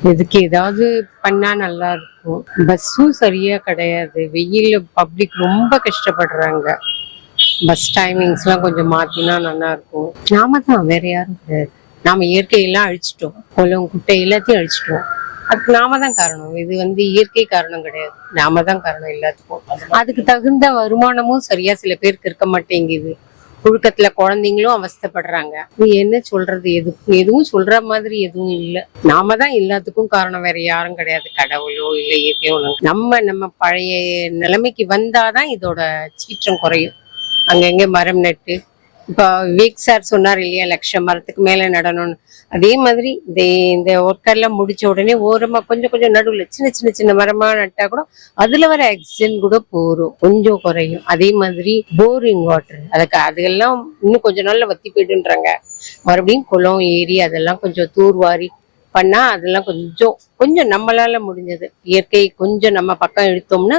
இதுக்கு ஏதாவது பண்ணா நல்லா இருக்கும். பஸ்ஸும் சரியா கிடையாது. வெயில் பப்ளிக் ரொம்ப கஷ்டப்படுறாங்க. பஸ் டைமிங்ஸ்லாம் கொஞ்சம் மாத்தினா நல்லா இருக்கும். நாம தான் வேற யாரும் கிடையாது. நாம இயற்கையெல்லாம் அழிச்சிட்டோம். குளம் குட்டை எல்லாத்தையும் அழிச்சிட்டோம். அதுக்கு நாம தான் காரணம். இது வந்து இயற்கை காரணம் கிடையாது. நாம தான் காரணம் எல்லாத்துக்கும். அதுக்கு தகுந்த வருமானமும் சரியா சில பேருக்கு இருக்க மாட்டேங்குது. புழுக்கத்துல குழந்தைங்களும் அவஸ்தைப்படுறாங்க. நீ என்ன சொல்றது? எது எதுவும் சொல்ற மாதிரி எதுவும் இல்ல. நாம தான் எல்லாத்துக்கும் காரணம். வேற யாரும் கிடையாது. கடவுளோ இல்ல இயற்கையோ நம்ம நம்ம பழைய நிலைமைக்கு வந்தாதான் இதோட சீற்றம் குறையும். அங்கங்க மரம் நட்டு இப்போ வீக் சார் சொன்னார் இல்லையா லட்சம் மரத்துக்கு மேல நடணும்னு. அதே மாதிரி இந்த இந்த ஒர்க்கெல்லாம் முடிச்ச உடனே ஓரமாக கொஞ்சம் கொஞ்சம் நடுவுல சின்ன சின்ன சின்ன மரமா நட்டா கூட அதுல வர ஆக்சிஜன் கூட போரும் கொஞ்சம் குறையும். அதே மாதிரி போரிங் வாட்டர் அதுக்கு அதெல்லாம் இன்னும் கொஞ்ச நாள்ல வத்தி போயிடுன்றாங்க மறுபடியும் குளம் ஏரி அதெல்லாம் கொஞ்சம் தூர்வாரி பண்ணா அதெல்லாம் கொஞ்சம் கொஞ்சம் நம்மளால முடிஞ்சது. இயற்கை கொஞ்சம் நம்ம பக்கம் எடுத்தோம்னா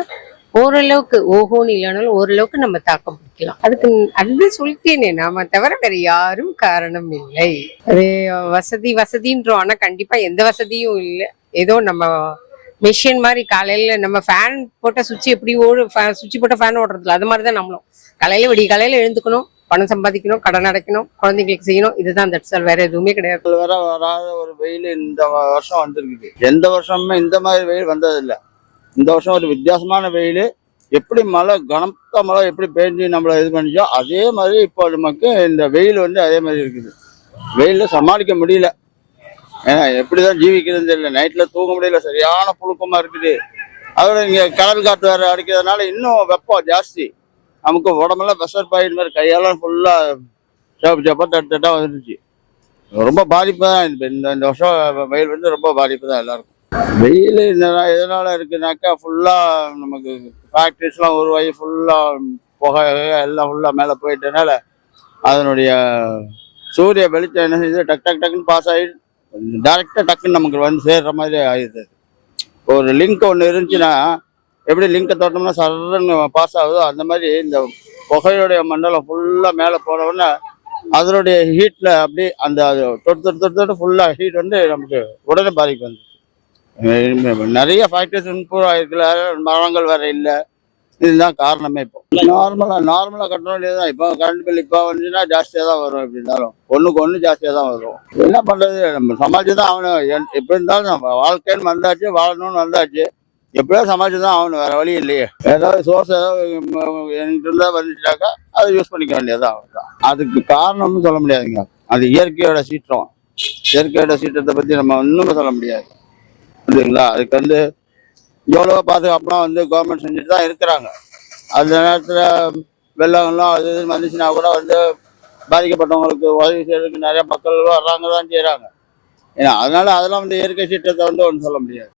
ஓரளவுக்கு ஓஹோன்னு இல்லைனாலும் ஓரளவுக்கு நம்ம தாக்கம் பிடிக்கலாம். அதுக்கு அதுதான் சொல்லிட்டேனே நாம தவிர வேற யாரும் காரணம் இல்லை. அது வசதி வசதின்றோம். ஆனா கண்டிப்பா எந்த வசதியும் இல்லை. ஏதோ நம்ம மிஷின் மாதிரி காலையில நம்ம ஃபேன் போட்ட சுவிட்ச் எப்படி ஓடு சுவிட்ச் போட்ட ஃபேன் ஓடுறதுல அது மாதிரி தான் நம்மளும். காலையில விடிய காலையில எழுந்துக்கணும் பணம் சம்பாதிக்கணும் கடன் அடைக்கணும் குழந்தைங்களுக்கு செய்யணும். இதுதான் தட் சார் வேற எதுவுமே கிடையாது. வர வராத ஒரு வெயில் இந்த வருஷம் வந்திருக்குது. எந்த வருஷமுமே இந்த மாதிரி வெயில் வந்ததில்லை. இந்த வருஷம் ஒரு வித்தியாசமான வெயில். எப்படி மழை கனத்த மழை எப்படி பெஞ்சு நம்மளை இது பண்ணிச்சோ அதே மாதிரி இப்போ நமக்கு இந்த வெயில் வந்து அதே மாதிரி இருக்குது. வெயிலில் சமாளிக்க முடியல. ஏன்னா எப்படி தான் ஜீவிக்கிறதுன்னு தெரியல. நைட்டில் தூங்க முடியல. சரியான புழுக்கமாக இருக்குது. அதோட இங்கே கடல் காற்று வேறு அடிக்கிறதுனால இன்னும் வெப்பம் ஜாஸ்தி. நமக்கு உடம்பெல்லாம் ப்ரெஷர் பாயிண்ட் மாதிரி கையெல்லாம் ஃபுல்லாக சேப்பு சேப்பா தட்டு தட்டாக வந்துருச்சு. ரொம்ப பாதிப்பு தான். இந்த இந்த இந்த வருஷம் வெயில் வந்து ரொம்ப பாதிப்பு தான் எல்லாருக்கும். வெயில் இந்த நா- எதனால இருக்குனாக்கா ஃபுல்லாக நமக்கு ஃபேக்ட்ரிஸ்லாம் உருவாகி ஃபுல்லாக புகை எல்லாம் ஃபுல்லாக மேலே போயிட்டனால அதனுடைய சூரிய வெளிச்சம் என்ன செய்யுது? டக் டக் டக்குன்னு பாஸ் ஆகி டேரெக்டாக டக்குன்னு நமக்கு வந்து சேர்ற மாதிரி ஆயிடுது. ஒரு லிங்க் ஒன்று இருந்துச்சுன்னா எப்படி லிங்கை தொட்டோம்னா சரன்னு பாஸ் ஆகுதோ அந்த மாதிரி இந்த புகையுடைய மண்டலம் ஃபுல்லாக மேலே போனவுடனே அதனுடைய ஹீட்டில் அப்படியே அந்த அது தொட்டு தொட்டு தொட்டு தொட்டு ஃபுல்லாக ஹீட் வந்து நமக்கு உடனே பாதிக்கு வந்து நிறைய ஃபேக்டரிஸ் இம்ப்ரூவ் ஆகிருக்கல மரங்கள் வேற இல்லை. இதுதான் காரணமே இப்போ. நார்மலாக நார்மலாக கட்ட வேண்டியதுதான் இப்போ கரண்ட் பில் இப்போ வந்துச்சுன்னா ஜாஸ்தியாக தான் வரும் எப்படி இருந்தாலும் ஒன்றுக்கு ஒன்று ஜாஸ்தியாக தான் வரும். என்ன பண்ணுறது நம்ம சமாளிச்சு தான் ஆகணும். என்- எப்படி இருந்தாலும் நம்ம வாழ்க்கைன்னு வந்தாச்சு வாழணும்னு வந்தாச்சு. எப்படியோ சமாளிச்சு தான் ஆகணும். வேற வழி இல்லையே. ஏதாவது சோர்ஸ் ஏதாவது என்கிட்ட இருந்தால் வந்துச்சுனாக்கா அதை யூஸ் பண்ணிக்க வேண்டியதுதான் அவ்வளவுதான். அதுக்கு காரணம்னு சொல்ல முடியாதுங்க. அது இயற்கையோட சீற்றம். இயற்கையோட சீற்றத்தை பற்றி நம்ம ஒன்றுமே சொல்ல முடியாது. புரியுதுங்களா? அதுக்கு வந்து எவ்வளோ பாதுகாப்புலாம் வந்து கவர்மெண்ட் செஞ்சுட்டு தான் இருக்கிறாங்க. அந்த நேரத்தில் வெள்ளம்லாம் அது இது வந்துச்சுன்னா கூட வந்து பாதிக்கப்பட்டவங்களுக்கு உதவி செய்யறதுக்கு நிறைய மக்கள் வர்றாங்க தான் செய்கிறாங்க ஏன்னா அதனால அதெல்லாம் வந்து இயற்கை சீற்றத்தை வந்து ஒன்றும் சொல்ல முடியாது.